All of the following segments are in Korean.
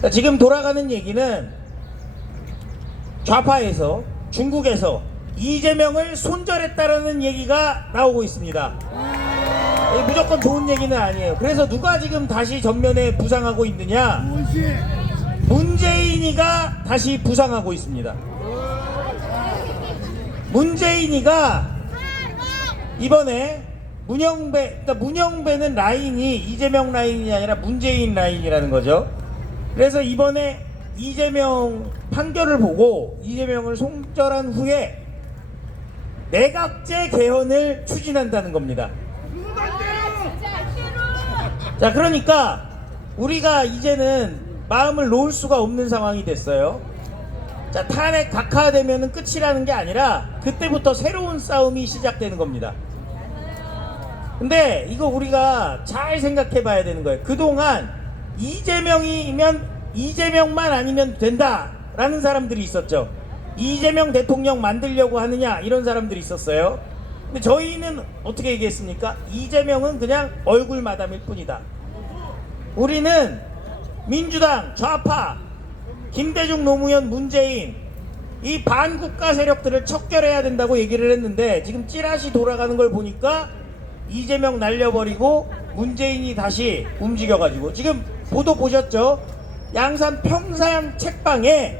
자, 지금 돌아가는 얘기는 좌파에서 중국에서 이재명을 손절했다라는 얘기가 나오고 있습니다. 무조건 좋은 얘기는 아니에요. 그래서 누가 지금 다시 전면에 부상하고 있느냐? 문재인이가 다시 부상하고 있습니다. 문재인이가 이번에 그러니까 문영배는 라인이 이재명 라인이 아니라 문재인 라인이라는 거죠. 그래서 이번에 이재명 판결을 보고 이재명을 손절한 후에 내각제 개헌을 추진한다는 겁니다. 자, 그러니까 우리가 이제는 마음을 놓을 수가 없는 상황이 됐어요. 자, 탄핵 각하되면은 끝이라는 게 아니라 그때부터 새로운 싸움이 시작되는 겁니다. 근데 이거 우리가 잘 생각해 봐야 되는 거예요. 그동안 이재명만 아니면 된다라는 사람들이 있었죠. 이재명 대통령 만들려고 하느냐 이런 사람들이 있었어요. 근데 저희는 어떻게 얘기했습니까? 이재명은 그냥 얼굴 마담일 뿐이다. 우리는 민주당, 좌파, 김대중, 노무현, 문재인 이 반국가 세력들을 척결해야 된다고 얘기를 했는데 지금 찌라시 돌아가는 걸 보니까 이재명 날려버리고 문재인이 다시 움직여가지고 지금 보도 보셨죠? 양산 평산 책방에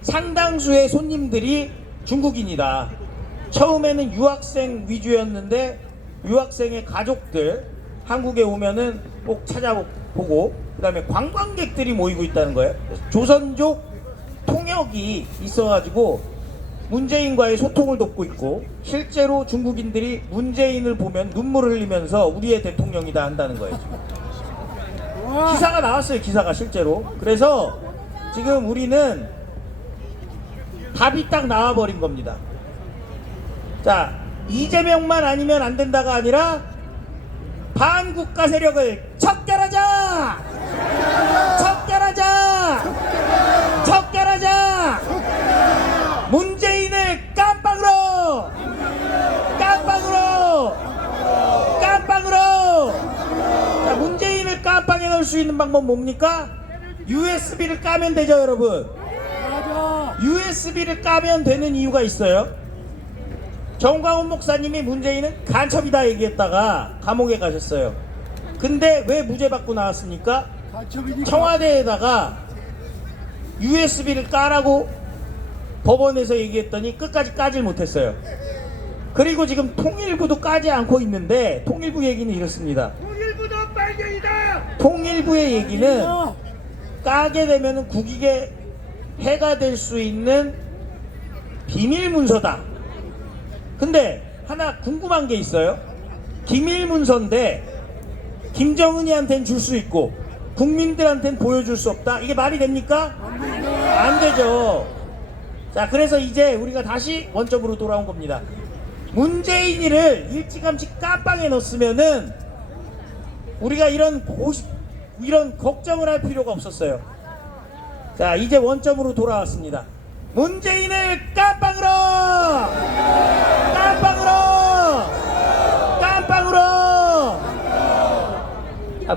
상당수의 손님들이 중국인이다. 처음에는 유학생 위주였는데 유학생의 가족들 한국에 오면은 꼭 찾아보고 그 다음에 관광객들이 모이고 있다는 거예요. 조선족 통역이 있어가지고 문재인과의 소통을 돕고 있고 실제로 중국인들이 문재인을 보면 눈물을 흘리면서 우리의 대통령이다 한다는 거예요. 기사가 나왔어요. 기사가 실제로. 그래서 지금 우리는 답이 딱 나와버린 겁니다. 자, 이재명만 아니면 안 된다가 아니라 반국가 세력을 척결하자! 문재인을 깜빵으로! 자, 문재인을 깜빵에 넣을 수 있는 방법 뭡니까? USB를 까면 되죠, 여러분. USB를 까면 되는 이유가 있어요. 정광훈 목사님이 문재인은 간첩이다 얘기했다가 감옥에 가셨어요. 근데 왜 무죄 받고 나왔습니까? 청와대에다가 USB를 까라고 법원에서 얘기했더니 끝까지 까질 못했어요. 그리고 지금 통일부도 까지 않고 있는데 통일부 얘기는 이렇습니다. 통일부도 빨갱이다. 통일부의 얘기는 까게 되면 국익에 해가 될 수 있는 비밀 문서다. 근데 하나 궁금한 게 있어요. 기밀 문서인데 김정은이한테는 줄 수 있고 국민들한테는 보여줄 수 없다. 이게 말이 됩니까? 안 되죠. 자, 그래서 이제 우리가 다시 원점으로 돌아온 겁니다. 문재인이를 일찌감치 깜빵에 넣었으면은 우리가 이런 걱정을 할 필요가 없었어요. 자, 이제 원점으로 돌아왔습니다. 문재인을 깜빵으로!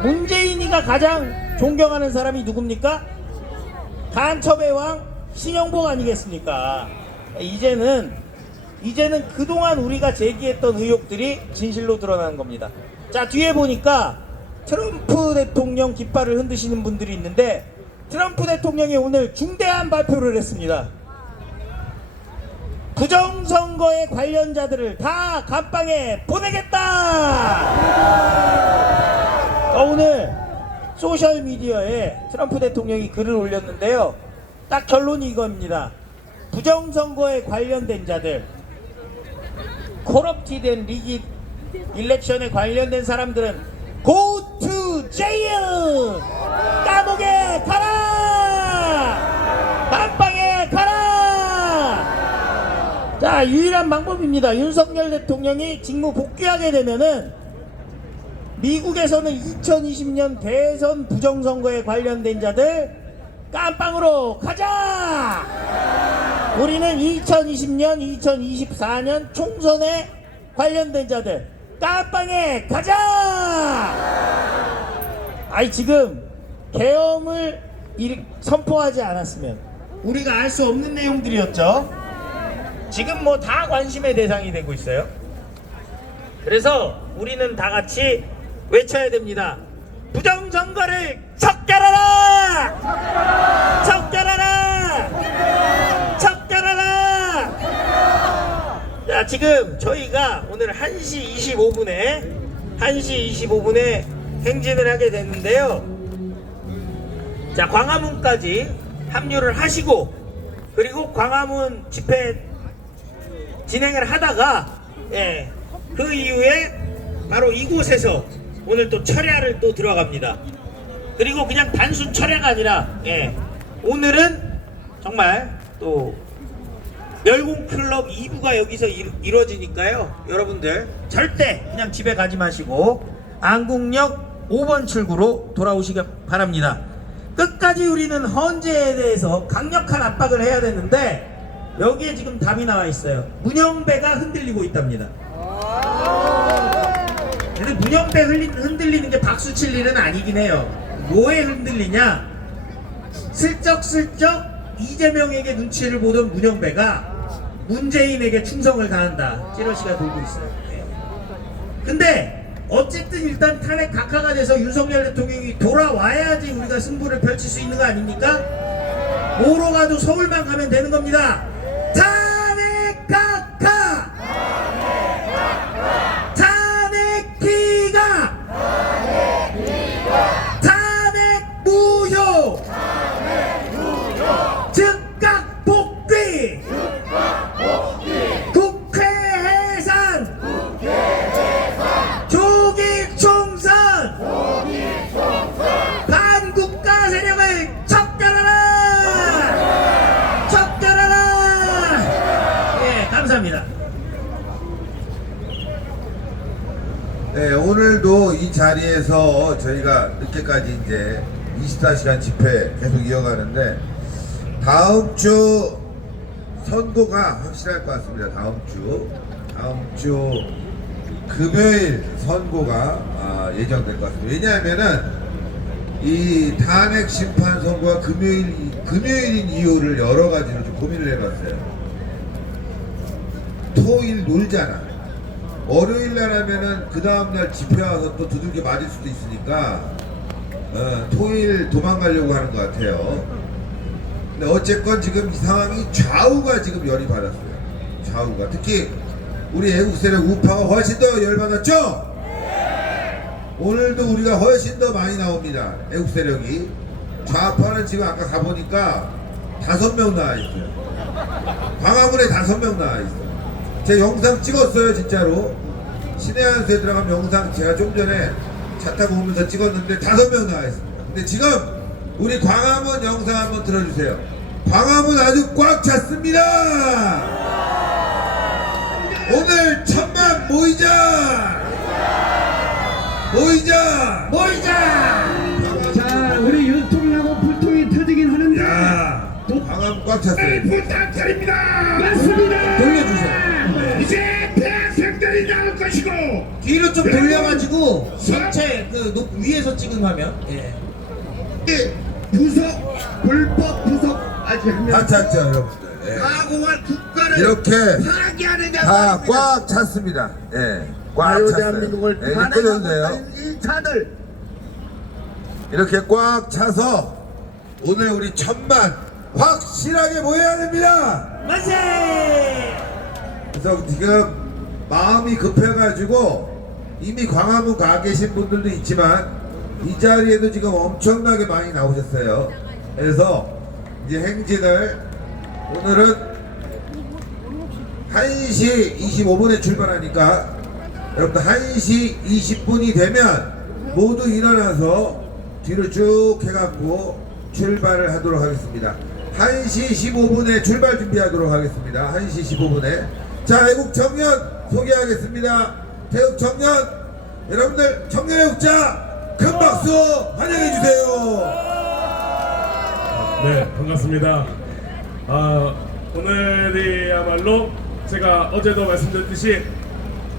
문재인이가 가장 존경하는 사람이 누굽니까? 간첩의 왕 신영복 아니겠습니까? 이제는 그동안 우리가 제기했던 의혹들이 진실로 드러나는 겁니다. 자, 뒤에 보니까 트럼프 대통령 깃발을 흔드시는 분들이 있는데 트럼프 대통령이 오늘 중대한 발표를 했습니다. 부정선거에 관련자들을 다 감방에 보내겠다! 오늘 소셜미디어에 트럼프 대통령이 글을 올렸는데요. 딱 결론이 이겁니다. 부정선거에 관련된 자들, corrupted 리기 일렉션에 관련된 사람들은 go to jail! 감옥에 가라! 감방에 가라! 자, 유일한 방법입니다. 윤석열 대통령이 직무 복귀하게 되면은 미국에서는 2020년 대선 부정선거에 관련된 자들 깜빵으로 가자! 우리는 2020년, 2024년 총선에 관련된 자들 깜빵에 가자! 아니 지금 계엄을 선포하지 않았으면 우리가 알 수 없는 내용들이었죠. 지금 뭐 다 관심의 대상이 되고 있어요. 그래서 우리는 다 같이 외쳐야 됩니다. 부정선거를 척결하라! 척결하라! 척결하라! 자, 지금 저희가 오늘 1시 25분에 행진을 하게 됐는데요. 자, 광화문까지 합류를 하시고, 그리고 광화문 집회 진행을 하다가, 그 이후에 바로 이곳에서 오늘 또 철야를 또 들어갑니다. 그리고 그냥 단순 철야가 아니라, 오늘은 정말 또 멸공클럽 2부가 여기서 이루어지니까요. 여러분들 절대 그냥 집에 가지 마시고 안국역 5번 출구로 돌아오시기 바랍니다. 끝까지 우리는 헌재에 대해서 강력한 압박을 해야 되는데 여기에 지금 답이 나와 있어요. 문영배가 흔들리고 있답니다. 근데 문영배 흔들리는 게 박수 칠 일은 아니긴 해요. 뭐에 흔들리냐? 슬쩍슬쩍 이재명에게 눈치를 보던 문영배가 문재인에게 충성을 다한다. 찌러시가 돌고 있어요. 근데 어쨌든 일단 탄핵 각하가 돼서 윤석열 대통령이 돌아와야지 우리가 승부를 펼칠 수 있는 거 아닙니까? 뭐로 가도 서울만 가면 되는 겁니다. 탄핵 각하! 탄핵 기각! 탄핵 무효! 즉각 복귀! 국회 해산! 조기 총선! 반국가 세력을 척결하라! 척결하라! 예, 감사합니다. 네, 오늘도 이 자리에서 저희가 늦게까지 이제 24시간 집회 계속 이어가는데 다음 주 선고가 확실할 것 같습니다. 다음 주 금요일 선고가 예정될 것 같습니다. 왜냐하면은 이 탄핵 심판 선고가 금요일인 이유를 여러 가지로 좀 고민을 해봤어요. 토일 놀잖아. 월요일 날 하면은 그 다음날 집회 와서 또 두들겨 맞을 수도 있으니까 토일 도망가려고 하는 것 같아요. 근데 어쨌건 지금 이 상황이 좌우가 지금 열이 받았어요. 좌우가 특히 우리 애국 세력 우파가 훨씬 더 열받았죠? 오늘도 우리가 훨씬 더 많이 나옵니다. 애국 세력이. 좌파는 지금 아까 가보니까 5명 나와 있어요. 광화문에 5명 나와 있어요. 제 영상 찍었어요, 진짜로. 신해안수에 들어가면 영상 제가 좀 전에 차 타고 오면서 찍었는데 5명 나와 있습니다. 근데 지금 우리 광화문 영상 한번 들어주세요. 광화문 아주 꽉 찼습니다. 오늘 천만 모이자! 자, 우리 유통하고 불통이 터지긴 하는데 야, 광화문 꽉 찼어요. 부탁드립니다. 맞습니다. 돌려주세요. 이제 대학생들이 나올 것이고 뒤로 좀 돌려가지고 전체 그 위에서 찍은 화면. 부석 불법 부석 아직 다 한명 찼죠, 여러분들. 예. 가공할 국가를 이렇게 파괴하는 다 꽉 찼습니다. 예, 꽉 찼어요. 대한민국을 예, 끊어주세요. 이 차들 이렇게 꽉 차서 오늘 우리 천만 확실하게 모여야 됩니다. 만세! 그래서 지금 마음이 급해가지고 이미 광화문 가 계신 분들도 있지만 이 자리에도 지금 엄청나게 많이 나오셨어요. 그래서 이제 행진을 오늘은 1시 25분에 출발하니까 여러분들 1시 20분이 되면 모두 일어나서 뒤로 쭉 해갖고 출발을 하도록 하겠습니다. 1시 15분에 출발 준비하도록 하겠습니다. 1시 15분에. 자, 애국 청년 소개하겠습니다. 태극 청년, 여러분들 청년 애국자 큰 박수 환영해 주세요. 네, 반갑습니다. 오늘이야말로 제가 어제도 말씀드렸듯이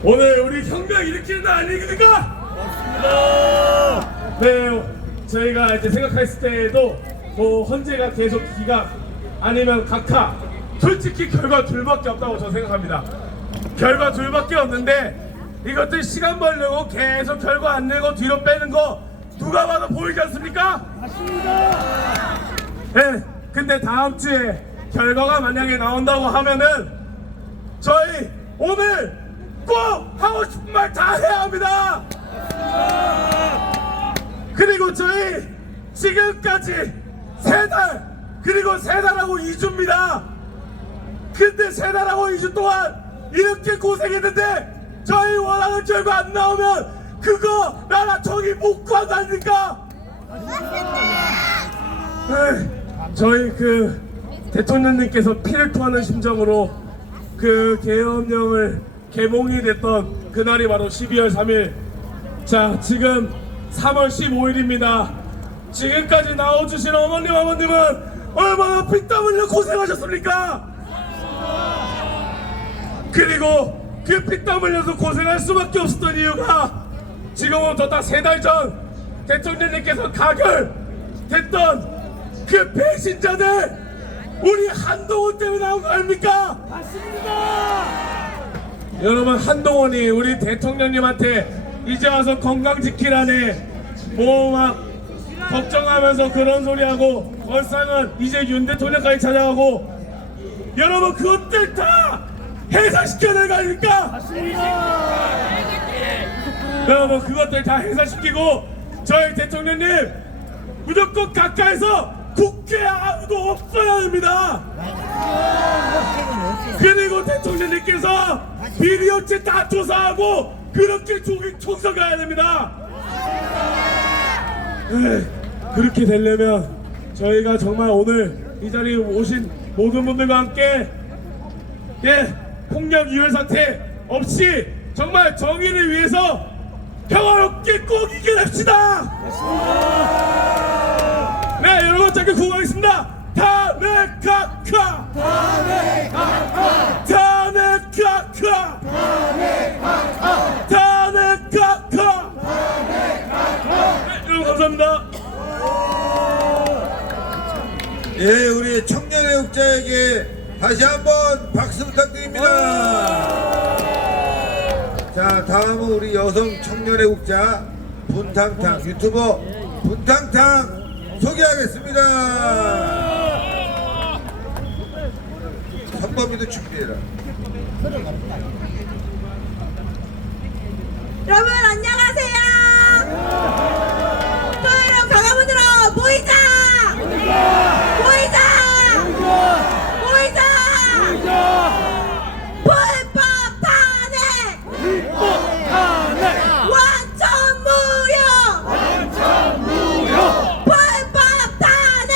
오늘 우리 혁명 일으키는 날 아닙니까? 맞습니다. 네, 저희가 이제 생각했을 때에도 뭐 헌재가 계속 기각 아니면 각하, 솔직히 결과 둘밖에 없다고 저는 생각합니다. 결과 둘밖에 없는데 이것들 시간 벌려고 계속 결과 안 내고 뒤로 빼는 거 누가 봐도 보이지 않습니까? 맞습니다. 네, 근데 다음 주에 결과가 만약에 나온다고 하면은 저희 오늘 꼭 하고 싶은 말 다 해야 합니다. 그리고 저희 지금까지 3달 그리고 3달하고 2주입니다. 근데 3달하고 2주 동안 이렇게 고생했는데 저희 원하는 결과 안 나오면 그거 나라 정의 못 구한다니까. 저희 그 대통령님께서 피를 토하는 심정으로 그 계엄령을 개봉이 됐던 그날이 바로 12월 3일. 자, 지금 3월 15일입니다. 지금까지 나와주신 어머님 아버님은 얼마나 피땀 흘려 고생하셨습니까? 그리고 그 피땀 흘려서 고생할 수밖에 없었던 이유가 지금부터 다 3달 전 대통령님께서 가결됐던 그 배신자들 우리 한동훈 때문에 나온 거 아닙니까? 맞습니다. 여러분, 한동훈이 우리 대통령님한테 이제 와서 건강 지키라네 뭐 막 걱정하면서 그런 소리하고 얼상은 이제 윤 대통령까지 찾아가고 여러분 그것들 다 해산시켜야 거 아닙니까? 맞습니다. 여러분 그것들 다 해산시키고 저희 대통령님 무조건 가까이서 국회에 아무도 없어야 됩니다. 그리고 대통령님께서 비리업체 다 조사하고 그렇게 총선가야 됩니다. 그렇게 되려면 저희가 정말 오늘 이 자리에 오신 모든 분들과 함께 폭력 유혈 사태 없이 정말 정의를 위해서 평화롭게 꼭 이겨냅시다. 네, 여러분 잠깐 구호하겠습니다. 탄핵하카 탄핵하카 탄핵하카 탄핵하카. 네, 여러분 감사합니다. 예, 우리 청년애국자에게 다시 한번 박수 부탁드립니다. 자, 다음은 우리 여성 청년애국자 분탕탕 유튜버 분탕탕 소개하겠습니다. 선범이도 준비해라. 여러분 안녕하세요. 토요일 강화문으로 모이자. 모이자. 불법 탄핵. 완전 무효. 불법 탄핵.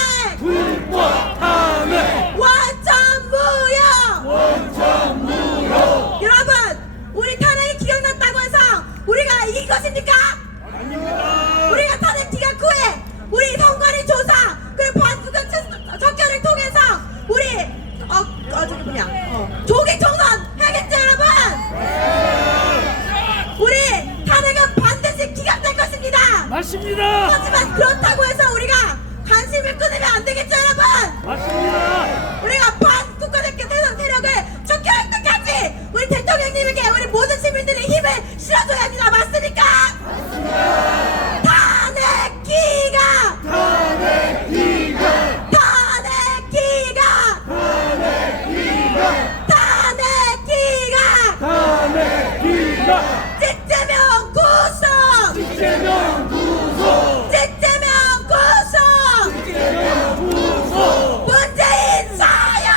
완전 무효. 여러분 우리 탄핵이 기각났다고 해서 우리가 이긴 것입니까? 아닙니다. 우리가 탄핵 기각 후에 우리 선관위 조사 그리고 반수전 접견을 통해서 우리 저기 뭐냐 조기 총선 해야겠죠 여러분? 우리 탄핵은 반드시 기각될 것입니다. 맞습니다. 하지만 그렇다고 해서 우리가 관심을 끊으면 안 되겠죠 여러분? 맞습니다. 우리가 반국가대표 세력을 척결할 때까지 우리 대통령님에게 우리 모든 시민들의 힘을 실어줘야 합니다. 맞습니까? 맞습니다. 탄핵 기각! 탄핵 기각! 탄핵 기각! 탄핵 기각! 탄핵 기각! 찌찌명 구속! 찌찌명 구속! 찌찌명 구속! 찌찌명 구속! 문재인 사형!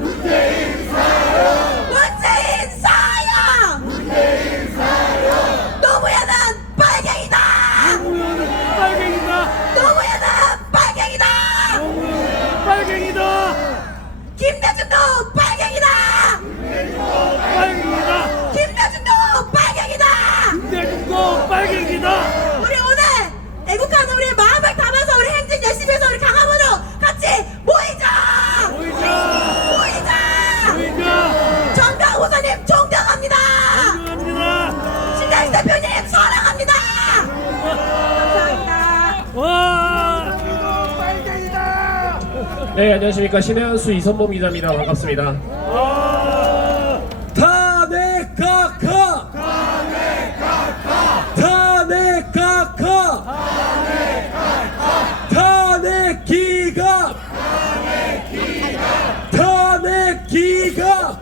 문재인 사형! 문재인 사형! 문재인 사형! 노무현은 네, 안녕하십니까. 신해안수 이선범 기자입니다. 반갑습니다. 탄핵 각하! 탄핵 각하! 탄핵 각하! 탄핵 기각! 탄핵 기각!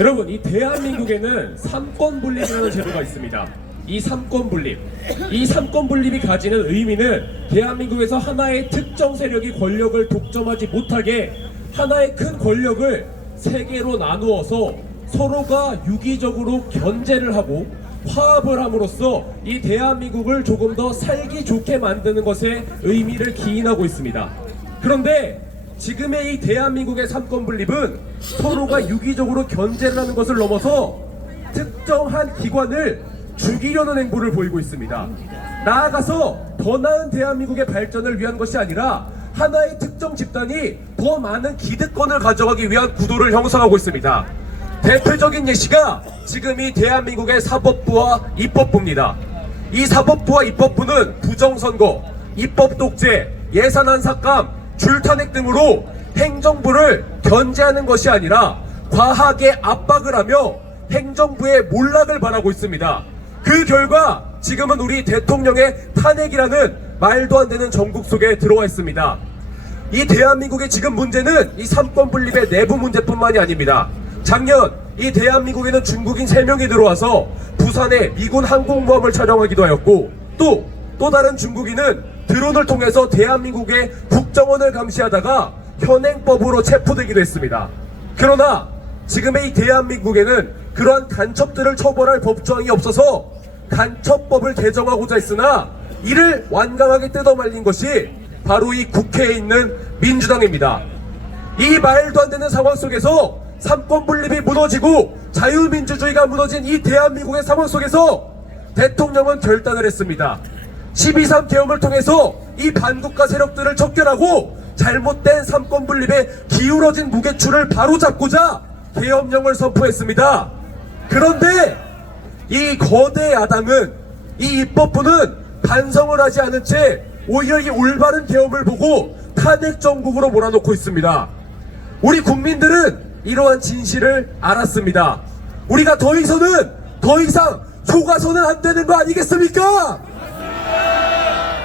여러분, 이 대한민국에는 삼권분립이라는 제도가 있습니다. 이 삼권분립이 가지는 의미는 대한민국에서 하나의 특정 세력이 권력을 독점하지 못하게 하나의 큰 권력을 세 개로 나누어서 서로가 유기적으로 견제를 하고 화합을 함으로써 이 대한민국을 조금 더 살기 좋게 만드는 것에 의미를 기인하고 있습니다. 그런데 지금의 이 대한민국의 삼권분립은 서로가 유기적으로 견제를 하는 것을 넘어서 특정한 기관을 죽이려는 행보를 보이고 있습니다. 나아가서 더 나은 대한민국의 발전을 위한 것이 아니라 하나의 특정 집단이 더 많은 기득권을 가져가기 위한 구도를 형성하고 있습니다. 대표적인 예시가 지금 이 대한민국의 사법부와 입법부입니다. 이 사법부와 입법부는 부정선거, 입법독재, 예산안 삭감, 줄탄핵 등으로 행정부를 견제하는 것이 아니라 과하게 압박을 하며 행정부의 몰락을 바라고 있습니다. 그 결과 지금은 우리 대통령의 탄핵이라는 말도 안 되는 정국 속에 들어와 있습니다. 이 대한민국의 지금 문제는 이 삼권분립의 내부 문제뿐만이 아닙니다. 작년 이 대한민국에는 중국인 3명이 들어와서 부산에 미군 항공모함을 촬영하기도 하였고 또 다른 중국인은 드론을 통해서 대한민국의 국정원을 감시하다가 현행법으로 체포되기도 했습니다. 그러나 지금의 이 대한민국에는 그러한 간첩들을 처벌할 법조항이 없어서 간첩법을 개정하고자 했으나 이를 완강하게 뜯어말린 것이 바로 이 국회에 있는 민주당입니다. 이 말도 안 되는 상황 속에서 삼권분립이 무너지고 자유민주주의가 무너진 이 대한민국의 상황 속에서 대통령은 결단을 했습니다. 12.3 계엄을 통해서 이 반국가 세력들을 척결하고 잘못된 삼권분립에 기울어진 무게추를 바로잡고자 계엄령을 선포했습니다. 그런데 이 거대 야당은 이 입법부는 반성을 하지 않은 채 오히려 이 올바른 계엄을 보고 탄핵 정국으로 몰아놓고 있습니다. 우리 국민들은 이러한 진실을 알았습니다. 우리가 더 이상 속아서는 안 되는 거 아니겠습니까?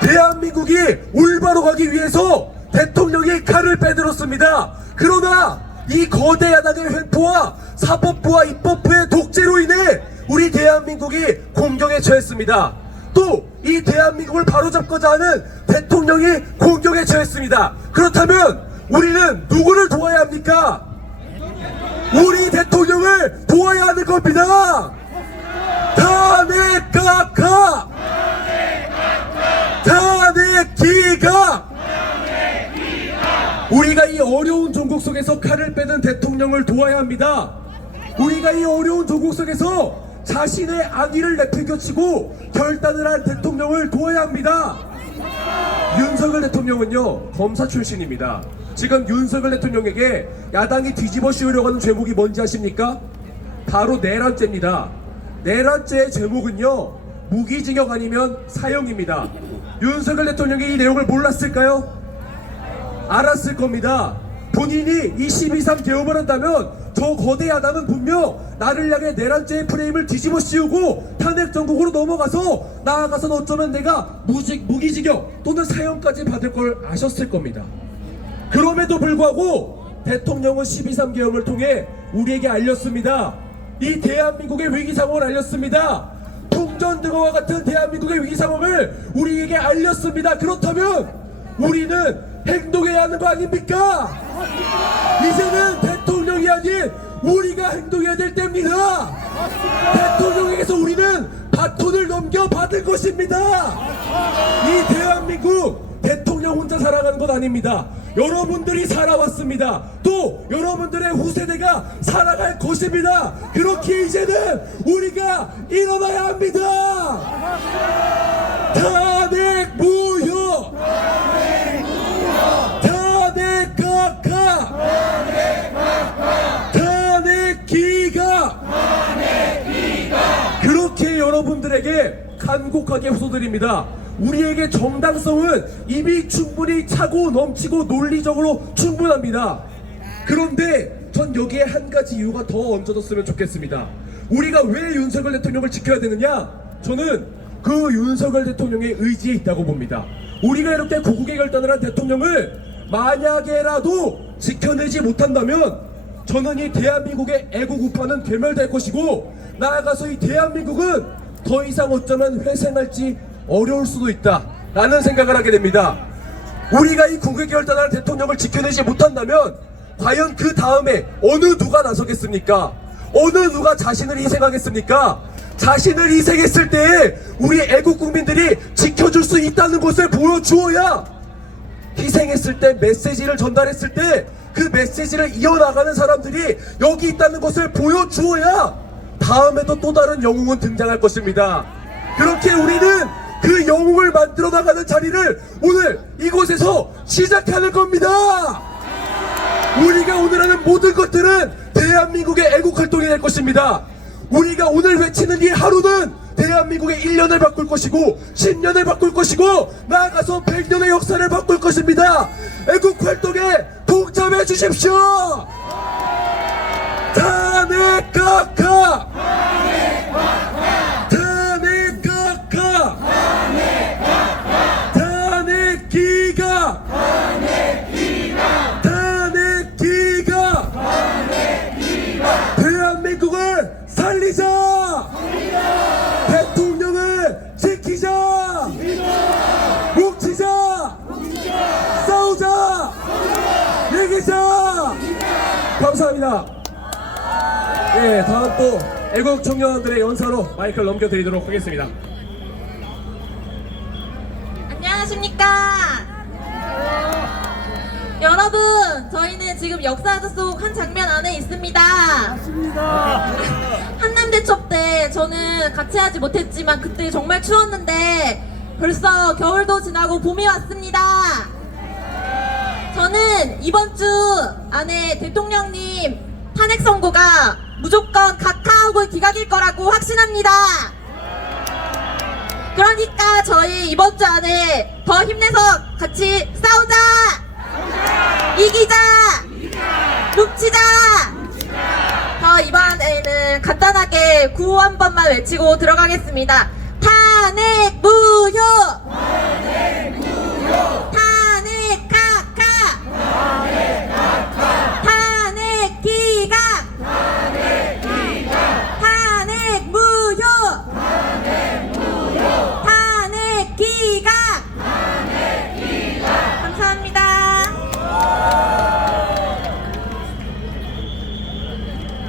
대한민국이 올바로 가기 위해서 대통령이 칼을 빼들었습니다. 그러나 이 거대 야당의 횡포와 사법부와 입법부의 독재로 인해 우리 대한민국이 공경에 처했습니다. 또 이 대한민국을 바로잡고자 하는 대통령이 공경에 처했습니다. 그렇다면 우리는 누구를 도와야 합니까? 우리 대통령을 도와야 하는 겁니다. 탄핵 각하! 탄핵 기각! 우리가 이 어려운 종국 속에서 칼을 빼는 대통령을 도와야 합니다. 우리가 이 어려운 종국 속에서 자신의 안위를 내팽겨치고 결단을 한 대통령을 도와야 합니다. 윤석열 대통령은요, 검사 출신입니다. 지금 윤석열 대통령에게 야당이 뒤집어 씌우려고 하는 제목이 뭔지 아십니까? 바로 내란죄입니다. 내란죄의 제목은요, 무기징역 아니면 사형입니다. 윤석열 대통령이 이 내용을 몰랐을까요? 알았을 겁니다. 본인이 이 12.3 계엄을 한다면 저 거대 야당은 분명 나를 향해 내란죄의 프레임을 뒤집어 씌우고 탄핵 정국으로 넘어가서 나아가서는 어쩌면 내가 무기징역 또는 사형까지 받을 걸 아셨을 겁니다. 그럼에도 불구하고 대통령은 12.3 계엄을 통해 우리에게 알렸습니다. 이 대한민국의 위기 상황을 알렸습니다. 풍전등화와 같은 대한민국의 위기 상황을 우리에게 알렸습니다. 그렇다면 우리는 행동해야 하는 거 아닙니까? 이제는 대통령이 아닌 우리가 행동해야 될 때입니다. 대통령에게서 우리는 바톤을 넘겨받을 것입니다. 이 대한민국 대통령 혼자 살아가는 것 아닙니다. 여러분들이 살아왔습니다. 또 여러분들의 후세대가 살아갈 것입니다. 그렇게 이제는 우리가 일어나야 합니다. 탄핵 무효! 탄핵 각하! 탄핵 기각! 그렇게 여러분들에게 간곡하게 호소드립니다. 우리에게 정당성은 이미 충분히 차고 넘치고 논리적으로 충분합니다. 그런데 전 여기에 한 가지 이유가 더 얹어졌으면 좋겠습니다. 우리가 왜 윤석열 대통령을 지켜야 되느냐? 저는 그 윤석열 대통령의 의지에 있다고 봅니다. 우리가 이렇게 고국의 결단을 한 대통령을 만약에라도 지켜내지 못한다면 저는 이 대한민국의 애국우파는 괴멸될 것이고, 나아가서 이 대한민국은 더 이상 어쩌면 회생할지 어려울 수도 있다 라는 생각을 하게 됩니다. 우리가 이 국외 결단할 대통령을 지켜내지 못한다면 과연 그 다음에 어느 누가 나서겠습니까? 어느 누가 자신을 희생하겠습니까? 자신을 희생했을 때 우리 애국 국민들이 지켜줄 수 있다는 것을 보여주어야, 희생했을 때 메시지를 전달했을 때 그 메시지를 이어나가는 사람들이 여기 있다는 것을 보여주어야 다음에도 또 다른 영웅은 등장할 것입니다. 그렇게 우리는 그 영웅을 만들어 나가는 자리를 오늘 이곳에서 시작하는 겁니다. 우리가 오늘 하는 모든 것들은 대한민국의 애국활동이 될 것입니다. 우리가 오늘 외치는 이 하루는 대한민국의 1년을 바꿀 것이고 10년을 바꿀 것이고 나아가서 100년의 역사를 바꿀 것입니다. 애국활동에 동참해 주십시오. 탄핵 각하! 탄핵 각하! 탄핵 기각! 탄핵 기각! 대한민국을 살리자! 대통령을 지키자! 뭉치자! 싸우자! 이기자! 감사합니다. 네, 다음 또 애국 청년들의 연사로 마이크를 넘겨드리도록 하겠습니다. 안녕하십니까. 여러분, 저희는 지금 역사 속 한 장면 안에 있습니다. 한남대첩 때 저는 같이 하지 못했지만 그때 정말 추웠는데 벌써 겨울도 지나고 봄이 왔습니다. 저는 이번 주 안에 대통령님 탄핵 선고가 무조건 각하하고 기각일 거라고 확신합니다. 그러니까 저희 이번 주 안에 더 힘내서 같이 싸우자! 이기자! 뭉치자! 저 이번에는 간단하게 구호 한 번만 외치고 들어가겠습니다. 탄핵 무효! 탄핵 각하! 탄핵 기각! 탄핵 무효! 탄핵 기각! 감사합니다.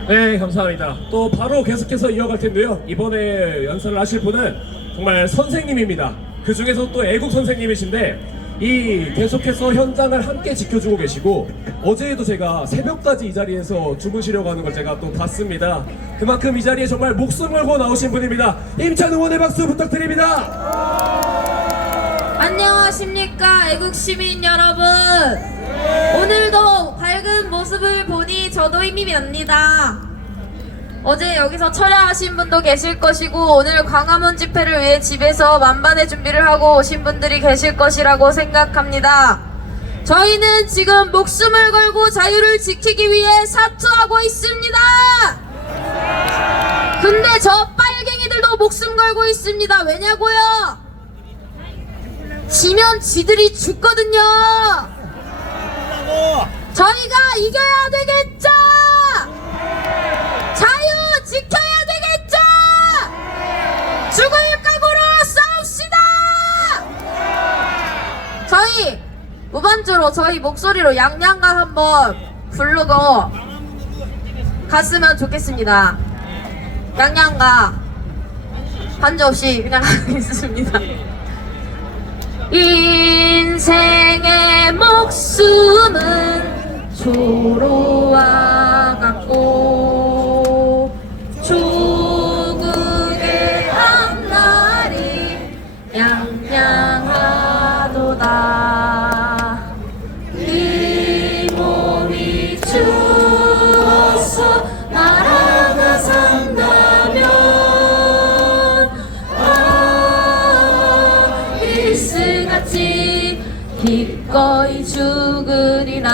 네, 감사합니다. 또 바로 계속해서 이어갈 텐데요. 이번에 연설을 하실 분은 정말 선생님입니다. 그 중에서 또 애국 선생님이신데 이 계속해서 현장을 함께 지켜주고 계시고 어제에도 제가 새벽까지 이 자리에서 주무시려고 하는 걸 제가 또 봤습니다. 그만큼 이 자리에 정말 목숨 걸고 나오신 분입니다. 힘찬 응원의 박수 부탁드립니다. 안녕하십니까 애국 시민 여러분. 오늘도 밝은 모습을 보니 저도 힘이 납니다. 어제 여기서 철야하신 분도 계실 것이고 오늘 광화문 집회를 위해 집에서 만반의 준비를 하고 오신 분들이 계실 것이라고 생각합니다. 저희는 지금 목숨을 걸고 자유를 지키기 위해 사투하고 있습니다. 근데 저 빨갱이들도 목숨 걸고 있습니다. 왜냐고요? 지면 지들이 죽거든요. 저희가 이겨야 되겠죠. 자유 지켜야 되겠죠. 죽을 각오로 싸웁시다. 저희 무반주로 저희 목소리로 양양가 한번 부르고 갔으면 좋겠습니다. 양양가 반주 없이 그냥 하겠습니다. 인생의 목숨은 조로와 같고 조국의 앞날이 양양하도다. 이 몸이 주어서 나라가 산다면 이 일승같이 기꺼이 죽으리라.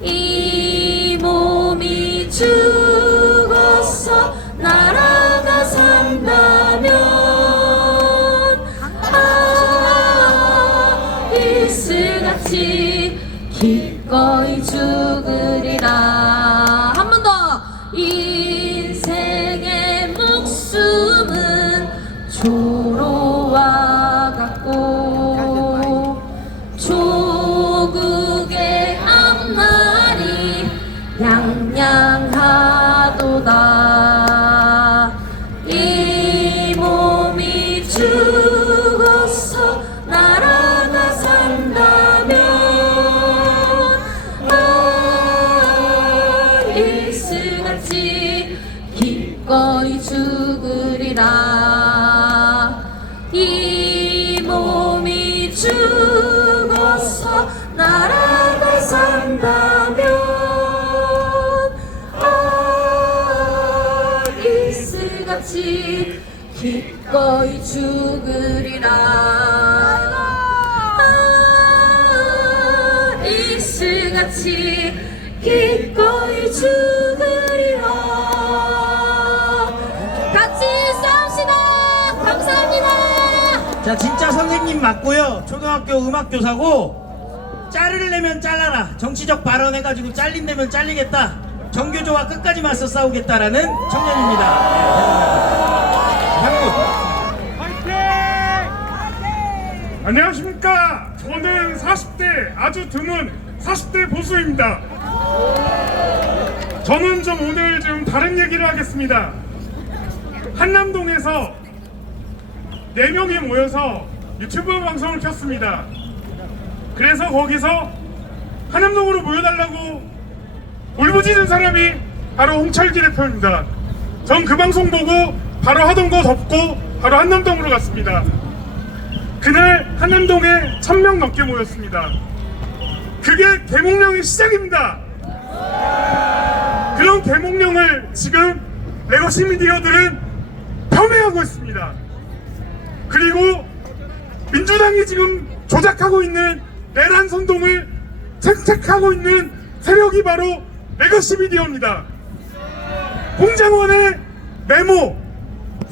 이 몸이 죽어서 나라가 산다면 일승같이 기꺼이 죽으리라. 한 번 더. 인생의 목숨은 조로와 같고 조국의 앞날이 양양하도다. 이 몸이 죽어서 나라가 산다면 일승같이 기꺼이 죽으리라. 이 몸이 죽어서 나라가 산다면 일승같이 기꺼이 죽으리라. 일승같이 기꺼이 죽으리라. 같이 싸웁시다. 감사합니다. 자, 진짜 선생님 맞고요. 초등학교 음악교사고 자르려면 잘라라. 정치적 발언해가지고 잘린다면 잘리겠다. 정교조와 끝까지 맞서 싸우겠다라는 청년입니다. 안녕하십니까. 저는 40대 아주 드문 40대 보수입니다. 저는 좀 오늘 좀 다른 얘기를 하겠습니다. 한남동에서 4명이 모여서 유튜브 방송을 켰습니다. 그래서 거기서 한남동으로 모여달라고 울부짖은 사람이 바로 홍철기 대표입니다. 전 그 방송 보고 바로 하던 거 덮고 바로 한남동으로 갔습니다. 그날 한남동에 1000명 넘게 모였습니다. 그게 대목령의 시작입니다. 그런 대목령을 지금 레거시 미디어들은 폄훼하고 있습니다. 그리고 민주당이 지금 조작하고 있는 내란 선동을 책책하고 있는 세력이 바로 레거시 미디어입니다. 홍장원의 메모,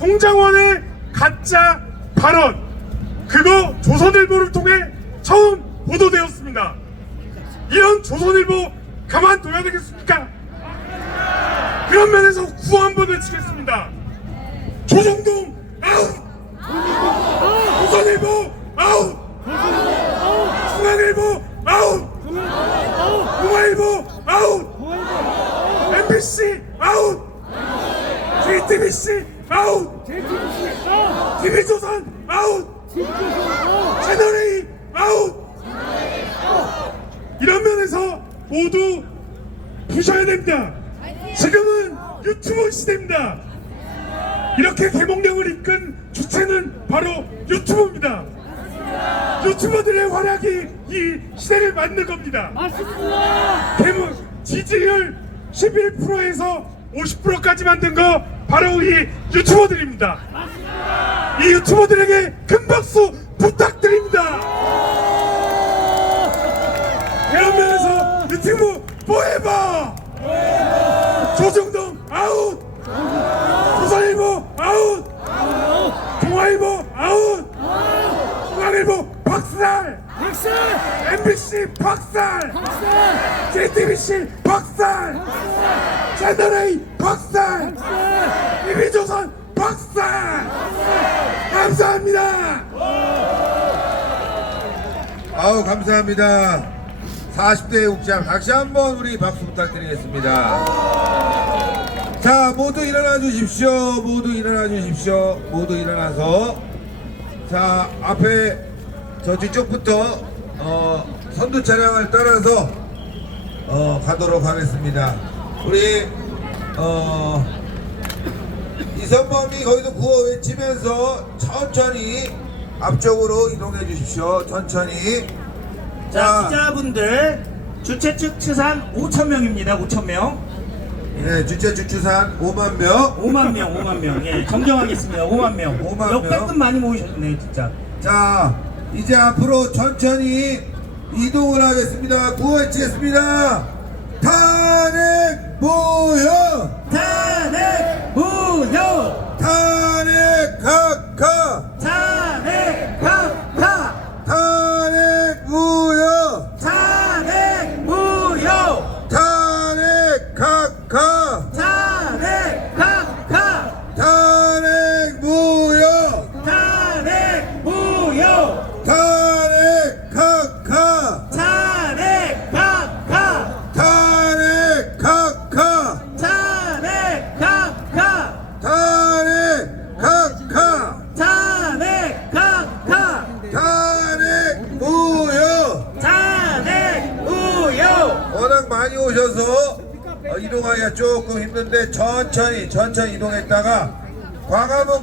홍장원의 가짜 발언, 그거 조선일보를 통해 처음 보도되었습니다. 이런 조선일보 가만둬야 되겠습니까? 그런 면에서 구호 한번 외치겠습니다. 조정동 아웃! 조선일보 아웃! 중앙일보 아웃! 동아일보 아웃! MBC 아웃! JTBC 아웃! TV조선 아웃! 채널A 아웃! 이런 면에서 모두 부셔야 됩니다. 지금은 유튜브 시대입니다. 이렇게 대목령을 이끈 주체는 바로 유튜브입니다. 유튜버들의 활약이 이 시대를 만든 겁니다. 지지율 11%에서 50%까지 만든 거 바로 이 유튜버들입니다. 이 유튜버들에게 큰 박수 부탁드립니다. 이런 면에서 유튜브 포에버! 조정동 아웃! 조선일보 아웃! 동아일보 아웃! 중앙일보 박살! MBC 박살! JTBC 박살! 채널A 박살! TV조선 박살! 감사합니다. 아우 감사합니다. 40대 국장 다시 한번 우리 박수 부탁드리겠습니다. 자, 모두 일어나 주십시오. 모두 일어나 주십시오. 모두 일어나서 자, 앞에 저 뒤쪽부터 선두 차량을 따라서 가도록 하겠습니다. 우리 이선범이 거기서 구호 외치면서 천천히 앞쪽으로 이동해 주십시오. 천천히. 자, 기자분들 주최 측 추산 5,000명입니다. 5,000명. 네, 주최 주추산 5만 명. 5만 명. 예, 정정하겠습니다. 5만 명. 5만 명. 역대급 많이 모이셨네, 진짜. 자, 이제 앞으로 천천히 이동을 하겠습니다. 구호 치겠습니다. 탄핵 무효! 탄핵 무효! 탄핵 각하! 탄핵 각하! 탄핵 무효! 탄핵 무효! 탄핵 각하! 탄핵 각하! 탄핵 무효! 탄핵 무효! 탄핵 각하! 탄핵 각하! 탄핵 각하! 탄핵 각하! 탄핵 각하! 탄핵 각하! 탄핵 무효! 탄핵 무효! 워낙 많이 오셔서 이동하기가 조금 힘든데 천천히 이동했다가 광화문